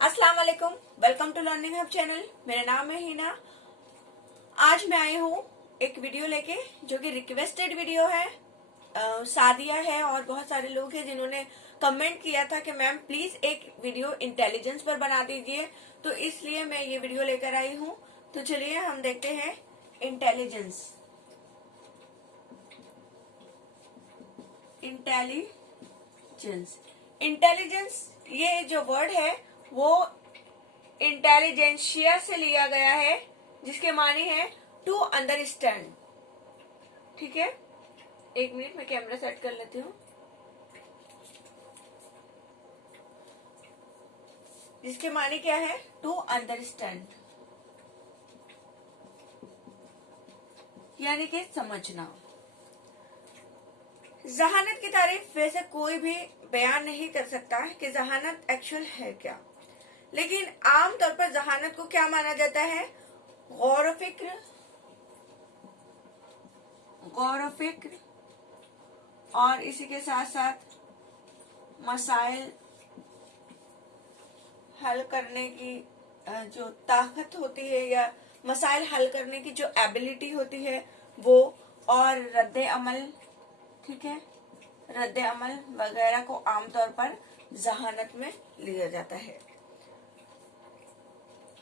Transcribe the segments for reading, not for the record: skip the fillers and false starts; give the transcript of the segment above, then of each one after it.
अस्सलाम वालेकुम, welcome to learning hub channel. मेरा नाम है हिना। आज मैं आई हूँ एक वीडियो लेके जो कि रिक्वेस्टेड वीडियो है। सादिया है और बहुत सारे लोग हैं जिन्होंने कमेंट किया था कि मैम प्लीज एक वीडियो इंटेलिजेंस पर बना दीजिए, तो इसलिए मैं ये वीडियो लेकर आई हूँ। तो चलिए हम देखते हैं इंटेलिजेंस। इंटेलिजेंस इंटेलिजेंस ये जो वर्ड है वो इंटेलिजेंशिया से लिया गया है, जिसके मानी है टू अंडरस्टैंड। ठीक है, एक मिनट मैं कैमरा सेट कर लेती हूँ। जिसके मानी क्या है? टू अंडरस्टैंड, यानी कि समझना। जहानत की तारीफ वैसे कोई भी बयान नहीं कर सकता है कि जहानत एक्चुअल है क्या, लेकिन आमतौर पर जहानत को क्या माना जाता है? गौर फिक्र और इसी के साथ साथ मसाइल हल करने की जो ताकत होती है, या मसाइल हल करने की जो एबिलिटी होती है वो, और रद्द अमल। ठीक है, रद्द अमल वगैरह को आमतौर पर जहानत में लिया जाता है।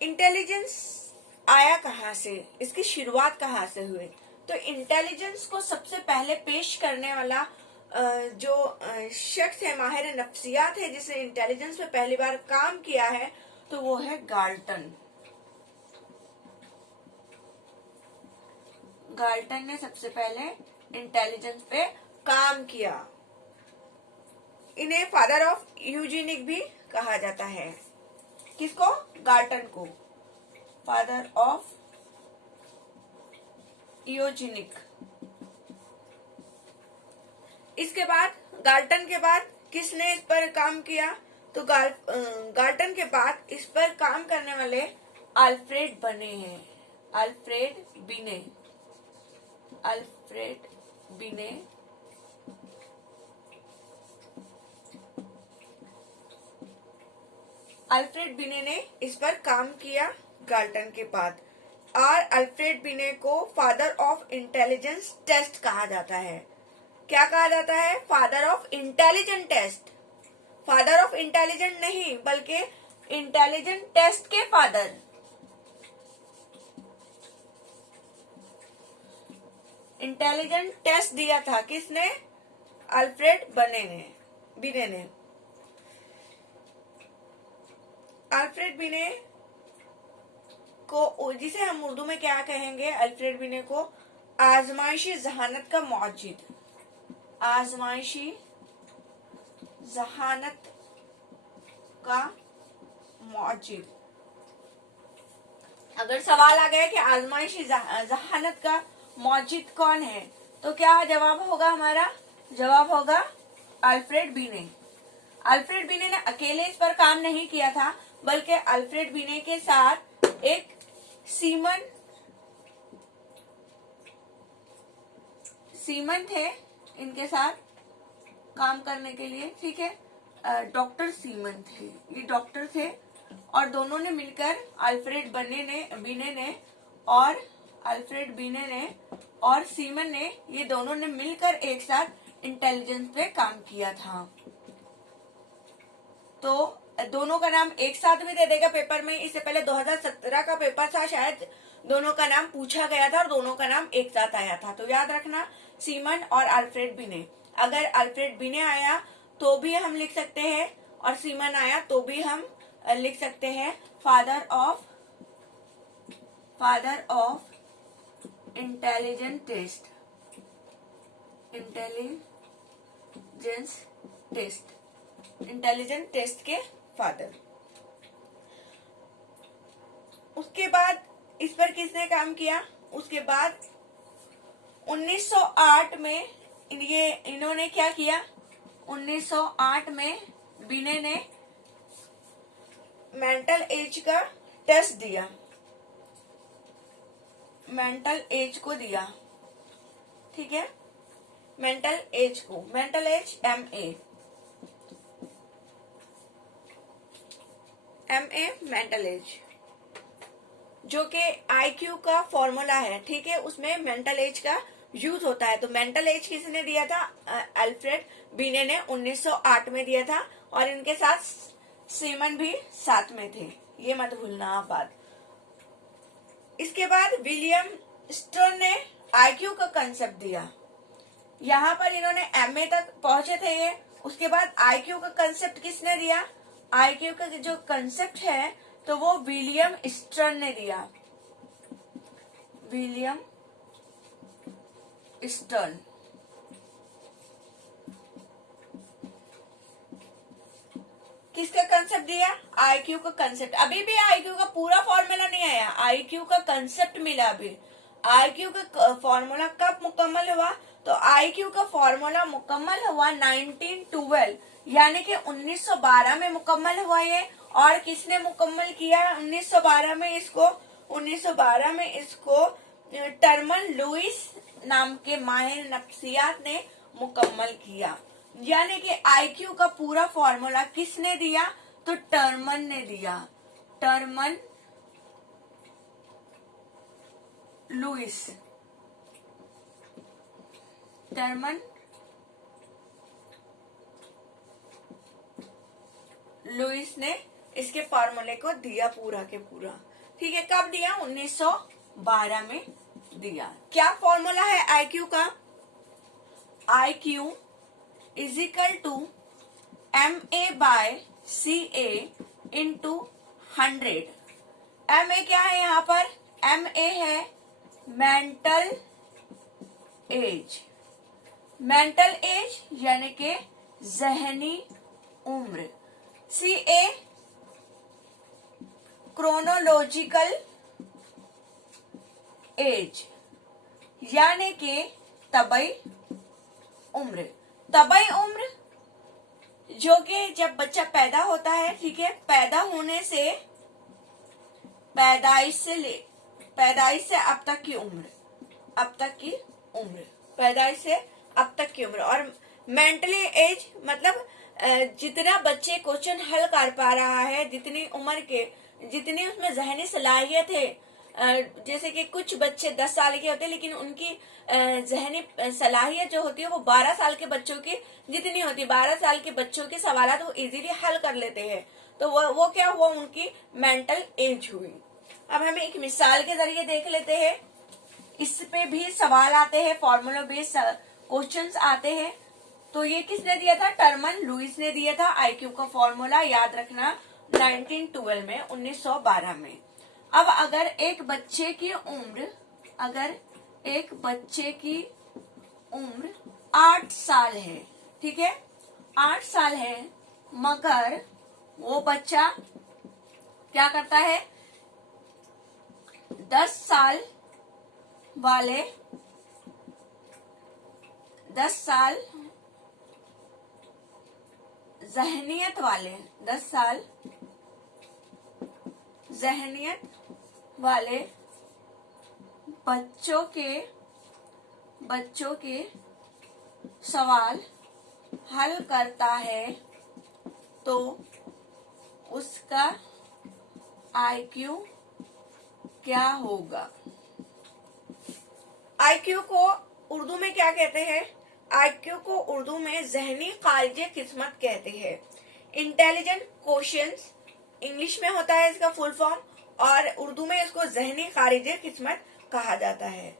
इंटेलिजेंस आया कहाँ से, इसकी शुरुआत कहाँ से हुई? तो इंटेलिजेंस को सबसे पहले पेश करने वाला जो शख्स है, माहिर नफ्सियात है, जिसने इंटेलिजेंस पे पहली बार काम किया है, तो वो है गाल्टन। गाल्टन ने सबसे पहले इंटेलिजेंस पे काम किया। इन्हें फादर ऑफ यूजेनिक भी कहा जाता है। किसको? गाल्टन को फादर ऑफ यूजेनिक। इसके बाद गाल्टन के बाद किसने इस पर काम किया? तो गाल्टन के बाद इस पर काम करने वाले अल्फ्रेड बने हैं। अल्फ्रेड बिने अल्फ्रेड बिने ने इस पर काम किया गाल्टन के बाद। और अल्फ्रेड बिने को फादर ऑफ इंटेलिजेंस टेस्ट कहा जाता है। क्या कहा जाता है? Father of intelligent test. Father of intelligent नहीं, बल्कि इंटेलिजेंट टेस्ट के फादर। इंटेलिजेंट टेस्ट दिया था किसने? अल्फ्रेड बिने ने। अल्फ्रेड बिने को, जिसे हम उर्दू में क्या कहेंगे, अल्फ्रेड बिने को आजमाइशी जहानत का मौजिद। आजमाइशी जहानत का मौजिद। अगर सवाल आ गया कि आजमाइशी जहानत का मौजिद कौन है, तो क्या जवाब होगा? हमारा जवाब होगा अल्फ्रेड बिने। अल्फ्रेड बिने ने अकेले इस पर काम नहीं किया था, बल्कि अल्फ्रेड बिने के साथ एक सीमन थे इनके साथ काम करने के लिए। ठीक है, डॉक्टर सीमन थे, ये डॉक्टर थे, और दोनों ने मिलकर अल्फ्रेड बिने ने और सीमन ने, ये दोनों ने मिलकर एक साथ इंटेलिजेंस पे काम किया था। तो दोनों का नाम एक साथ भी दे देगा पेपर में। इससे पहले 2017 का पेपर था, शायद दोनों का नाम पूछा गया था और दोनों का नाम एक साथ आया था। तो याद रखना, सीमन और अल्फ्रेड बिने। अगर अल्फ्रेड बिने आया तो भी हम लिख सकते हैं, और सीमन आया तो भी हम लिख सकते हैं फादर ऑफ इंटेलिजेंस टेस्ट के फादर। उसके बाद इस पर किसने काम किया? उसके बाद 1908 में इन्होंने क्या किया? 1908 में बिने ने मेंटल एज का टेस्ट दिया। मेंटल एज को दिया। ठीक है, mental as MA mental as, जो कि IQ का फॉर्मूला है, ठीक है, उसमें मेंटल एज का यूज होता है। तो मेंटल एज किसने दिया था? अल्फ्रेड बीने ने 1908 में दिया था, और इनके साथ सीमन भी साथ में थे, ये मत भूलना आप बात। इसके बाद विलियम स्टर्न ने IQ का कंसेप्ट दिया। यहाँ पर इन्होंने MA तक पहुंचे थे ये। उसके बाद IQ का कंसेप्ट किसने दिया? IQ का जो कंसेप्ट है तो वो विलियम स्टर्न ने दिया। William stern. किसका कंसेप्ट दिया? IQ का कंसेप्ट। अभी भी IQ का पूरा फॉर्मूला नहीं आया, IQ का कंसेप्ट मिला अभी। IQ का फॉर्मूला कब मुकम्मल हुआ? तो IQ का फॉर्मूला मुकम्मल हुआ 1912, यानी कि 1912 में मुकम्मल हुआ ये। और किसने मुकम्मल किया 1912 में इसको? 1912 में इसको टर्मन लुइस नाम के माहिर नफ्सियात ने मुकम्मल किया। यानी कि IQ का पूरा फॉर्मूला किसने दिया? तो टर्मन ने दिया, टर्मन लुइस। टर्मन लुइस ने इसके फॉर्मूले को दिया पूरा के पूरा, ठीक है। कब दिया? 1912 में दिया। क्या फॉर्मूला है IQ का? IQ is equal to MA/CA into 100। MA क्या है यहाँ पर? MA है मेंटल एज। मेंटल एज यानी कि जहनी उम्र। CA क्रोनोलॉजिकल एज, यानी कि तबई उम्र। तबई उम्र जो कि जब बच्चा पैदा होता है, ठीक है, पैदा होने से पैदाइश से अब तक की उम्र, अब तक की उम्र, पैदाइश से अब तक की उम्र। और मेंटली एज मतलब जितना बच्चे क्वेश्चन हल कर पा रहा है, जितनी उम्र के, जितनी उसमें जहनी सलाहियत है। जैसे कि कुछ बच्चे 10 साल के होते हैं, लेकिन उनकी जहनी सलाहियत जो होती है वो 12 साल के बच्चों की जितनी होती है। 12 साल के बच्चों के सवाल वो इजीली हल कर लेते हैं। तो वो क्या हुआ? उनकी मेंटल एज हुई। अब हम एक मिसाल के जरिए देख लेते हैं। इस पे भी सवाल आते हैं, फॉर्मूला बेस्ड क्वेश्चंस आते हैं। तो ये किसने दिया था? टर्मन लुइस ने दिया था IQ का फॉर्मूला, याद रखना, 1912 में, 1912 में। अब अगर एक बच्चे की उम्र, अगर एक बच्चे की उम्र 8 साल है, ठीक है, 8 साल है, मगर वो बच्चा क्या करता है? 10 साल वाले, 10 साल जहनियत वाले, 10 साल जहनियत वाले बच्चों के सवाल हल करता है, तो उसका IQ क्या होगा? IQ को उर्दू में क्या कहते हैं? IQ को उर्दू में जहनी खारिज किस्मत कहते हैं। इंटेलिजेंट क्वेश्चंस इंग्लिश में होता है इसका फुल फॉर्म, और उर्दू में इसको जहनी खारिज किस्मत कहा जाता है।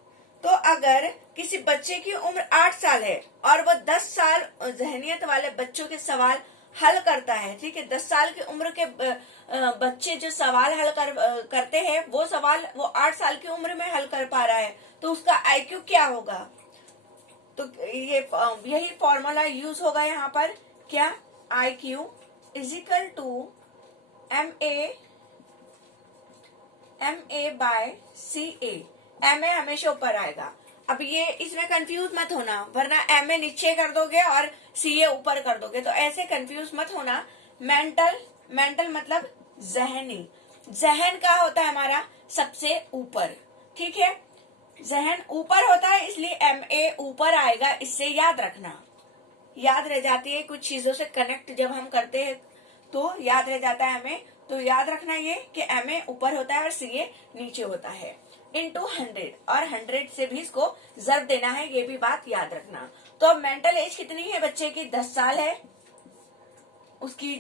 तो अगर किसी बच्चे की उम्र 8 साल है और वो 10 साल जहनियत वाले बच्चों के सवाल हल करता है, ठीक है, 10 साल की उम्र के बच्चे जो सवाल हल करते हैं, वो सवाल वो 8 साल की उम्र में हल कर पा रहा है, तो उसका IQ क्या होगा? तो यही फॉर्मूला यूज होगा यहाँ पर। क्या? IQ is equal to MA/CA। MA हमेशा ऊपर आएगा। अब ये इसमें कंफ्यूज मत होना, वरना MA नीचे कर दोगे और CA ऊपर कर दोगे, तो ऐसे कंफ्यूज मत होना। मेंटल मतलब जहनी। जहन का होता है हमारा सबसे ऊपर, ठीक है, जहन ऊपर होता है, इसलिए MA ऊपर आएगा। इससे याद रखना, याद रह जाती है कुछ चीजों से कनेक्ट जब हम करते हैं तो याद रह जाता है हमें। तो याद रखना ये कि MA ऊपर होता है और CA नीचे होता है, इनटू 100, और 100 से भी इसको ज़र्ब देना है, ये भी बात याद रखना। तो अब मेंटल एज कितनी है बच्चे की? 10 साल है। उसकी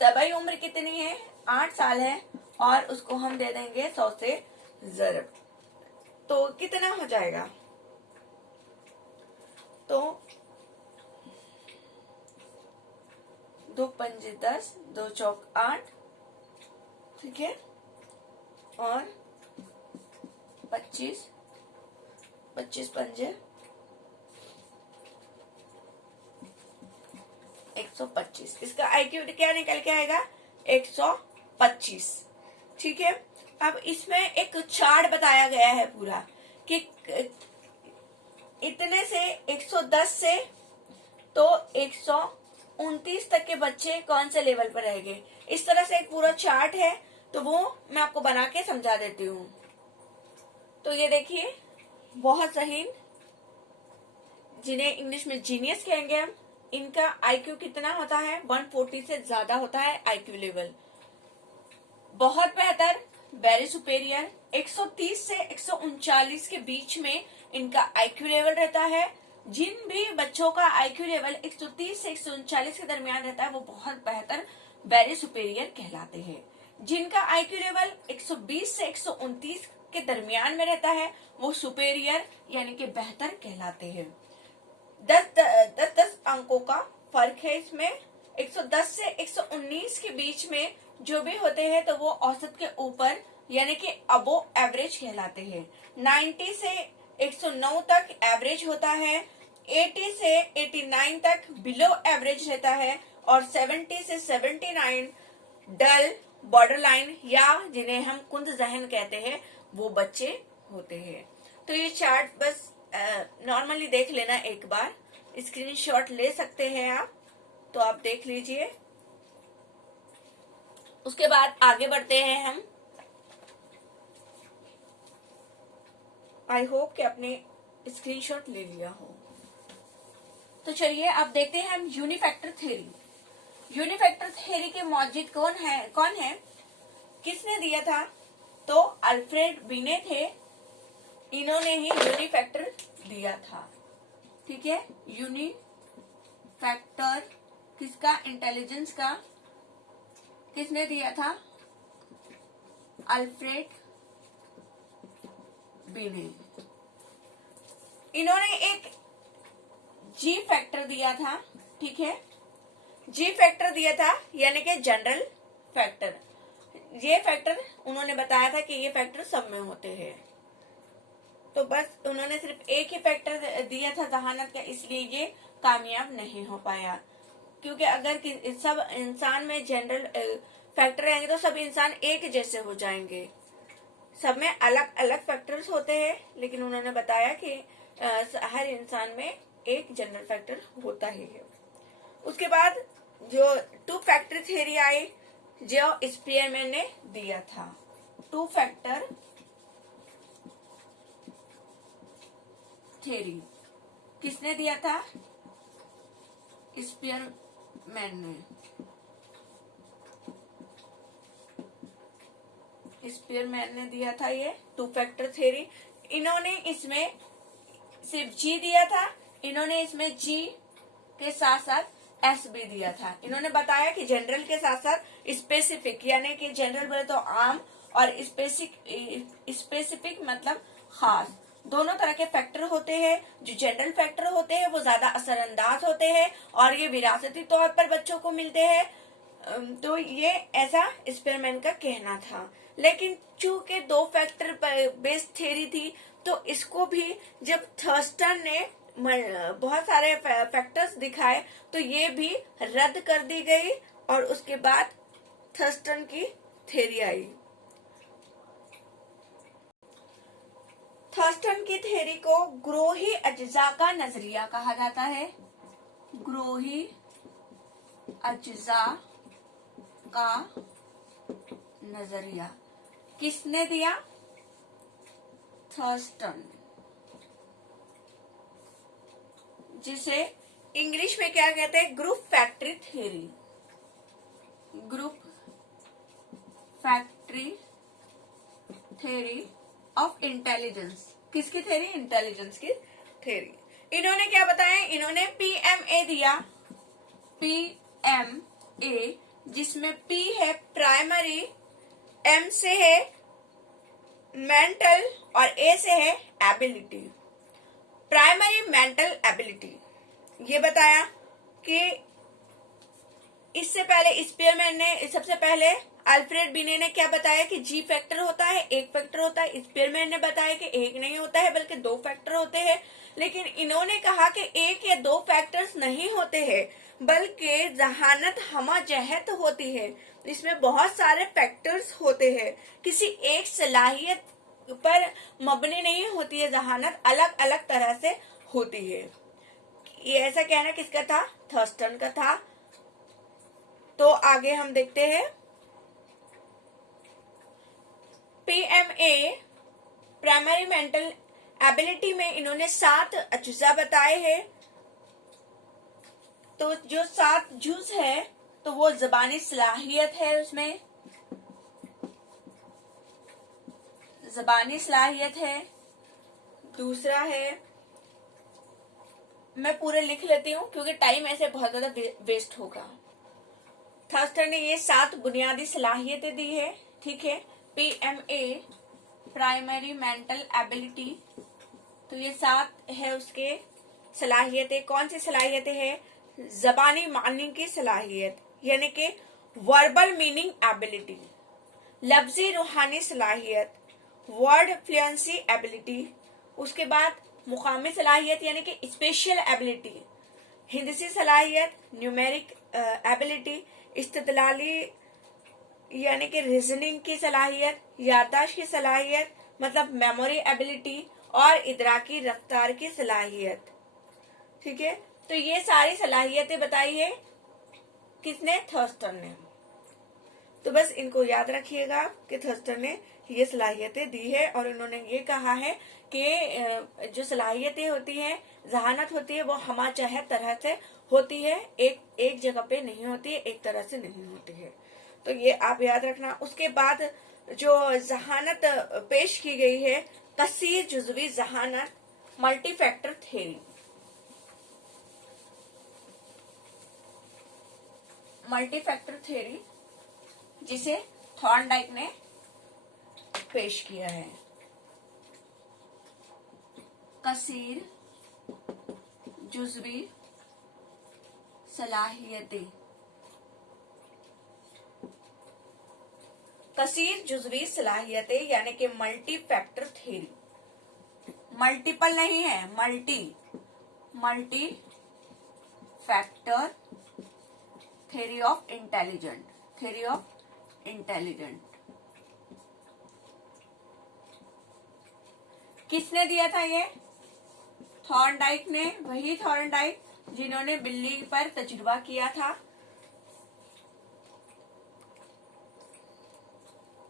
तबाही उम्र कितनी है? 8 साल है, और उसको हम दे देंगे 100 से ज़र्ब। तो कितना हो जाएगा? तो 2 पंजे 10, 2 चौक 8, ठीक है, और 25, 25 पंजे 125। इसका IQ क्या निकल के आएगा? 125, ठीक है। अब इसमें एक चार्ट बताया गया है पूरा कि इतने से 110 से तो 129 तक के बच्चे कौन से लेवल पर रहेंगे। इस तरह से एक पूरा चार्ट है, तो वो मैं आपको बना के समझा देती हूँ। तो ये देखिए, बहुत सही, जिन्हें इंग्लिश में जीनियस कहेंगे हम, इनका IQ कितना होता है? 140 से ज्यादा होता है IQ लेवल। बहुत बेहतर, वेरी सुपेरियर, 130 से 139 के बीच में इनका IQ लेवल रहता है। जिन भी बच्चों का IQ लेवल 130 से 139 के दरमियान रहता है वो बहुत बेहतर, वेरी सुपेरियर कहलाते हैं। जिनका IQ लेवल 120 से 129 के दरमियान में रहता है वो सुपेरियर यानी कि बेहतर कहलाते हैं। 10 अंकों का फर्क है इसमें। 110 से 119 के बीच में जो भी होते हैं तो वो औसत के ऊपर यानी कि अबो एवरेज कहलाते हैं। 90 से 109 तक एवरेज होता है, 80 से 89 तक बिलो एवरेज रहता है, और 70 से 79 डल, बॉर्डर लाइन या जिन्हें हम कुंद जहन कहते हैं वो बच्चे होते हैं। तो ये चार्ट बस नॉर्मली देख लेना, एक बार स्क्रीनशॉट ले सकते हैं आप, तो आप देख लीजिए। उसके बाद आगे बढ़ते हैं हम। आई होप कि आपने स्क्रीनशॉट ले लिया हो। तो चलिए आप देखते हैं हम यूनिफैक्टर थ्योरी। यूनिफैक्टर थ्योरी के मौजूद कौन है, किसने दिया था? तो अल्फ्रेड बीने थे, इन्होंने ही यूनिफैक्टर दिया था, ठीक है। यूनिफैक्टर किसका? इंटेलिजेंस का। किसने दिया था? अल्फ्रेड बीने। इन्होंने एक जी फैक्टर दिया था, ठीक है। जी फैक्टर दिया था यानी कि जनरल फैक्टर। ये फैक्टर उन्होंने बताया था कि ये फैक्टर सब में होते हैं। तो बस उन्होंने सिर्फ एक ही फैक्टर दिया था जहानत का, इसलिए ये कामयाब नहीं हो पाया। क्योंकि अगर सब इंसान में जनरल फैक्टर रहेंगे तो सब इंसान एक जैसे हो जाएंगे। सब में अलग अलग फैक्टर्स होते हैं, लेकिन उन्होंने बताया कि हर इंसान में एक जनरल फैक्टर होता ही है। उसके बाद जो 2 फैक्टर थ्योरी आई, जो स्पीयरमैन ने दिया था। 2 फैक्टर थ्योरी किसने दिया था? स्पीयरमैन ने। स्पीयरमैन ने दिया था ये 2 फैक्टर थ्योरी। इन्होंने इसमें सिर्फ जी दिया था, इन्होंने इसमें जी के साथ साथ एस भी दिया था। इन्होंने बताया कि जनरल के साथ साथ स्पेसिफिक, यानी कि जनरल बोले तो आम, और स्पेसिफिक मतलब खास, दोनों तरह के फैक्टर होते हैं। जो जनरल फैक्टर होते हैं वो ज्यादा असरअंदाज होते हैं और ये विरासती तौर पर बच्चों को मिलते हैं। तो ये ऐसा स्पीयरमैन का कहना था। लेकिन चूंकि 2 फैक्टर बेस्ड थ्योरी थी, तो इसको भी जब थर्स्टन ने बहुत सारे फैक्टर्स दिखाए तो ये भी रद्द कर दी गई, और उसके बाद थर्स्टन की थ्योरी आई। थर्स्टन की थ्योरी को ग्रोही अज्जा का नजरिया कहा जाता है। ग्रोही अज्जा का नजरिया किसने दिया? थर्स्टन, जिसे इंग्लिश में क्या कहते हैं? Group factor theory. Group factory theory of intelligence. किसकी थ्योरी? इंटेलिजेंस की थ्योरी। इन्होंने क्या बताया? इन्होंने PMA दिया, PMA, जिसमें P है प्राइमरी, M से है मेंटल और A से है एबिलिटी। प्राइमरी मेंटल एबिलिटी ये बताया कि इससे पहले स्पीयरमैन ने, सबसे पहले अल्फ्रेड बिने ने क्या बताया कि G फैक्टर होता है, एक फैक्टर होता है। स्पीयरमैन ने बताया कि एक नहीं होता है बल्कि दो फैक्टर होते हैं। लेकिन इन्होंने कहा कि एक या दो फैक्टर्स नहीं होते हैं बल्कि जहानत हमाजहत होती है। इसमें बहुत सारे फैक्टर्स होते हैं, किसी एक सलाहियत पर मबनी नहीं होती है। जहानत अलग अलग तरह से होती है। ये ऐसा कहना किसका था? थर्स्टन का था। तो आगे हम देखते हैं। PMA प्राइमरी मेंटल एबिलिटी में इन्होंने 7 अज्जा बताए हैं। तो जो 7 जुज है तो वो ज़बानी सलाहियत है, उसमें ज़बानी सलाहियत है। दूसरा है, मैं पूरे लिख लेती हूँ क्योंकि टाइम ऐसे बहुत ज्यादा वेस्ट होगा। थर्स्टन ने ये 7 बुनियादी सलाहियतें दी है, ठीक है। PMA प्राइमरी मेंटल एबिलिटी, तो ये 7 है उसके सलाहियतें। कौन सी सलाहियतें हैं? जबानी मानी की सलाहियत यानी कि वर्बल मीनिंग एबिलिटी, लफ्जी रूहानी सलाहियत, वर्ड फ्लुएंसी एबिलिटी, उसके बाद मुकामी सलाहियत यानी कि स्पेशल एबिलिटी, हिंदसी सलाहियत, न्यूमेरिक एबिलिटी, इस्तिदलाली यानी कि रीजनिंग की सलाहियत, याददाश्त की सलाहियत मतलब मेमोरी एबिलिटी, और इदराकी रफ्तार की सलाहियत, ठीक है। तो ये सारी सलाहियतें बताई है किसने? थर्स्टन ने। तो बस इनको याद रखिएगा कि थर्स्टन ने ये सलाहियतें दी है और उन्होंने ये कहा है कि जो सलाहियतें होती हैं, जहानत होती है, वो हमाचाहत तरह से होती है, एक जगह पे नहीं होती है, एक तरह से नहीं होती है। तो ये आप याद रखना। उसके बाद जो जहानत पेश की गई है, कसीर जुज़वी जहानत, multi factor theory. Multi factor theory जिसे थॉर्नडाइक ने पेश किया है। कसीर जुज़वी सलाहियतें, कसीर जुज़वी सलाहियतें यानी कि मल्टी फैक्टर थ्योरी। मल्टीपल नहीं है, multi factor theory of intelligent, theory of intelligent. किसने दिया था ये? थॉर्नडाइक ने, वही थॉर्नडाइक जिन्होंने बिल्ली पर तजुर्बा किया था।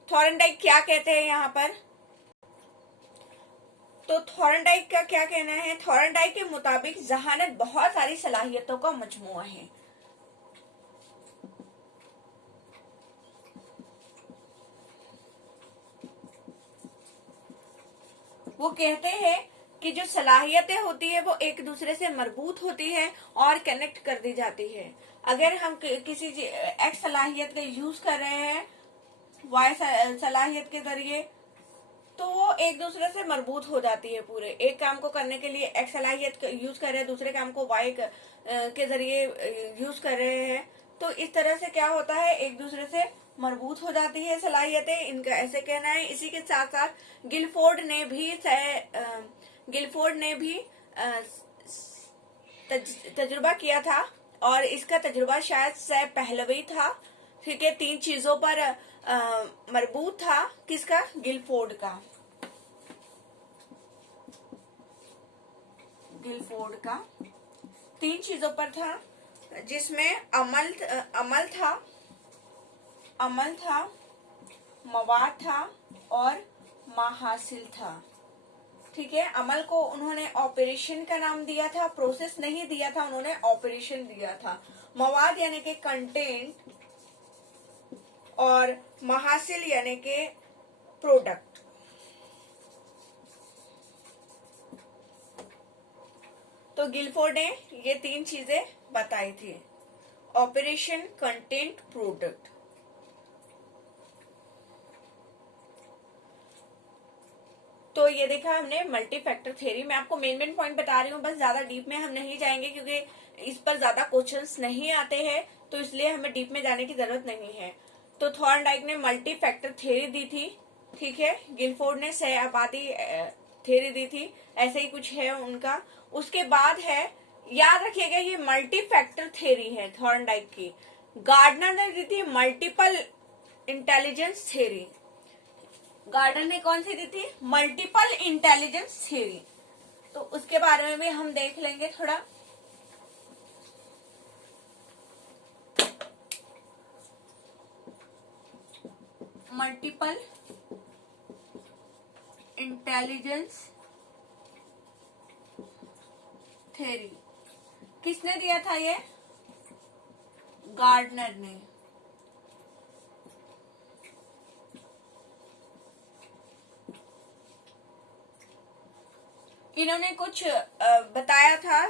थॉर्नडाइक क्या कहते हैं यहाँ पर? तो थॉर्नडाइक का क्या कहना है? थॉर्नडाइक के मुताबिक जहानत बहुत सारी सलाहियतों का मजमुआ है। वो कहते हैं कि जो सलाहियतें होती है वो एक दूसरे से मरबूत होती है और कनेक्ट कर दी जाती है। अगर हम किसी एक्स सलाहियत का यूज कर रहे हैं वाई सलाहियत के जरिए, तो वो एक दूसरे से मरबूत हो जाती है। पूरे एक काम को करने के लिए एक्स सलाहियत यूज कर रहे हैं, दूसरे काम को वाई के जरिए यूज कर रहे हैं, तो इस तरह से क्या होता है, एक दूसरे से मरबूत हो जाती है सलाहियतें, इनका ऐसे कहना है। इसी के साथ साथ गिलफोर्ड ने भी तजुर्बा किया था और इसका तजुर्बा शायद सह पहलवी था, ठीक है। 3 चीजों पर मरबूत था। किसका? गिलफोर्ड का। गिलफोर्ड का 3 चीजों पर था, जिसमें अमल था, मवाद था और माहासिल था, ठीक है। अमल को उन्होंने ऑपरेशन का नाम दिया था, प्रोसेस नहीं दिया था, उन्होंने ऑपरेशन दिया था। मवाद यानी कि कंटेंट और महासिल यानी के प्रोडक्ट। तो गिलफोर्ड ने ये 3 चीजें बताई थी, ऑपरेशन, कंटेंट, प्रोडक्ट। तो ये देखा हमने मल्टी फैक्टर थ्योरी। मैं आपको मेन पॉइंट बता रही हूँ, बस ज्यादा डीप में हम नहीं जाएंगे क्योंकि इस पर ज्यादा क्वेश्चंस नहीं आते हैं, तो इसलिए हमें डीप में जाने की जरूरत नहीं है। तो थॉर्नडाइक ने मल्टी फैक्टर थ्योरी दी थी, ठीक है। गिलफोर्ड ने सहआबादी थ्योरी दी थी, ऐसे ही कुछ है उनका। उसके बाद है, याद रखिएगा ये मल्टी फैक्टर थ्योरी है थॉर्नडाइक की। गार्डनर ने दी थी मल्टीपल इंटेलिजेंस थ्योरी। गार्डनर ने कौन सी दी थी? Multiple intelligence theory. तो उसके बारे में भी हम देख लेंगे थोड़ा। मल्टीपल इंटेलिजेंस थ्योरी किसने दिया था? ये गार्डनर ने। इन्होंने कुछ बताया था,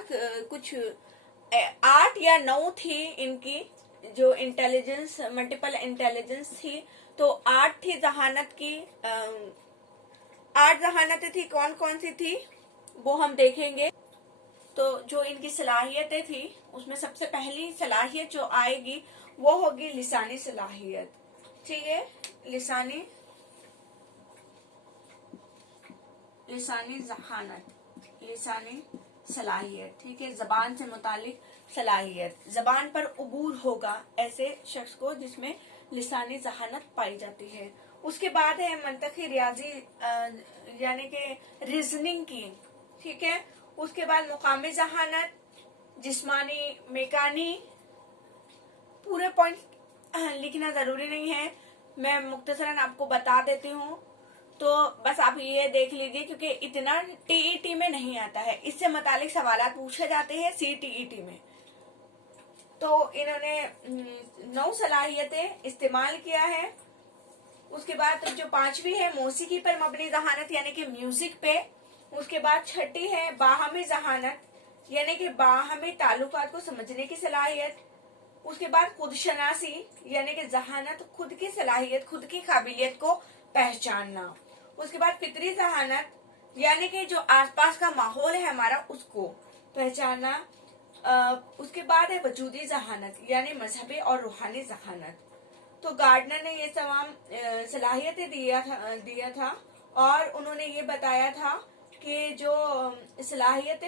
कुछ 8 या 9 थी इनकी जो इंटेलिजेंस, मल्टीपल इंटेलिजेंस थी। तो 8 थी जहानत की, 8 जहानतें थी। कौन कौन सी थी वो हम देखेंगे। तो जो इनकी सलाहियतें थी उसमें सबसे पहली सलाहियत जो आएगी वो होगी लिसानी सलाहियत, ठीक है। लिसानी जहानत, लिसानी सलाहियत, ठीक है। जबान से मुतालिक सलाहियत, जबान पर उबूर होगा ऐसे शख्स को जिसमें लिसानी जहानत पाई जाती है। उसके बाद है मंतकी रियाजी यानी कि रीजनिंग की, ठीक है। उसके बाद मुकामी जहानत, जिस्मानी, मेकानी। पूरे पॉइंट लिखना जरूरी नहीं है, मैं मुख्तसरन आपको बता देती हूँ। तो बस आप ये देख लीजिए क्योंकि इतना टीईटी में नहीं आता है, इससे मुतालिक सवाल पूछे जाते हैं सीटीईटी में। तो इन्होंने 9 सलाहियतें इस्तेमाल किया है। उसके बाद जो 5वीं है मौसीकी पर मबनी जहानत यानी कि म्यूजिक पे। उसके बाद 6ठी है बाहमी जहानत यानी कि बाहमी ताल्लुकात को समझने की सलाहियत। उसके बाद खुदशनासी यानी कि जहानत, खुद की सलाहियत, खुद की काबिलियत को पहचानना। उसके बाद फितरी जहानत यानी कि जो आसपास का माहौल है हमारा उसको पहचानना। उसके बाद है वजूदी जहानत यानी मजहबी और रूहानी जहानत। तो गार्डनर ने ये तमाम सलाहियतें दिया था और उन्होंने ये बताया था कि जो सलाहियतें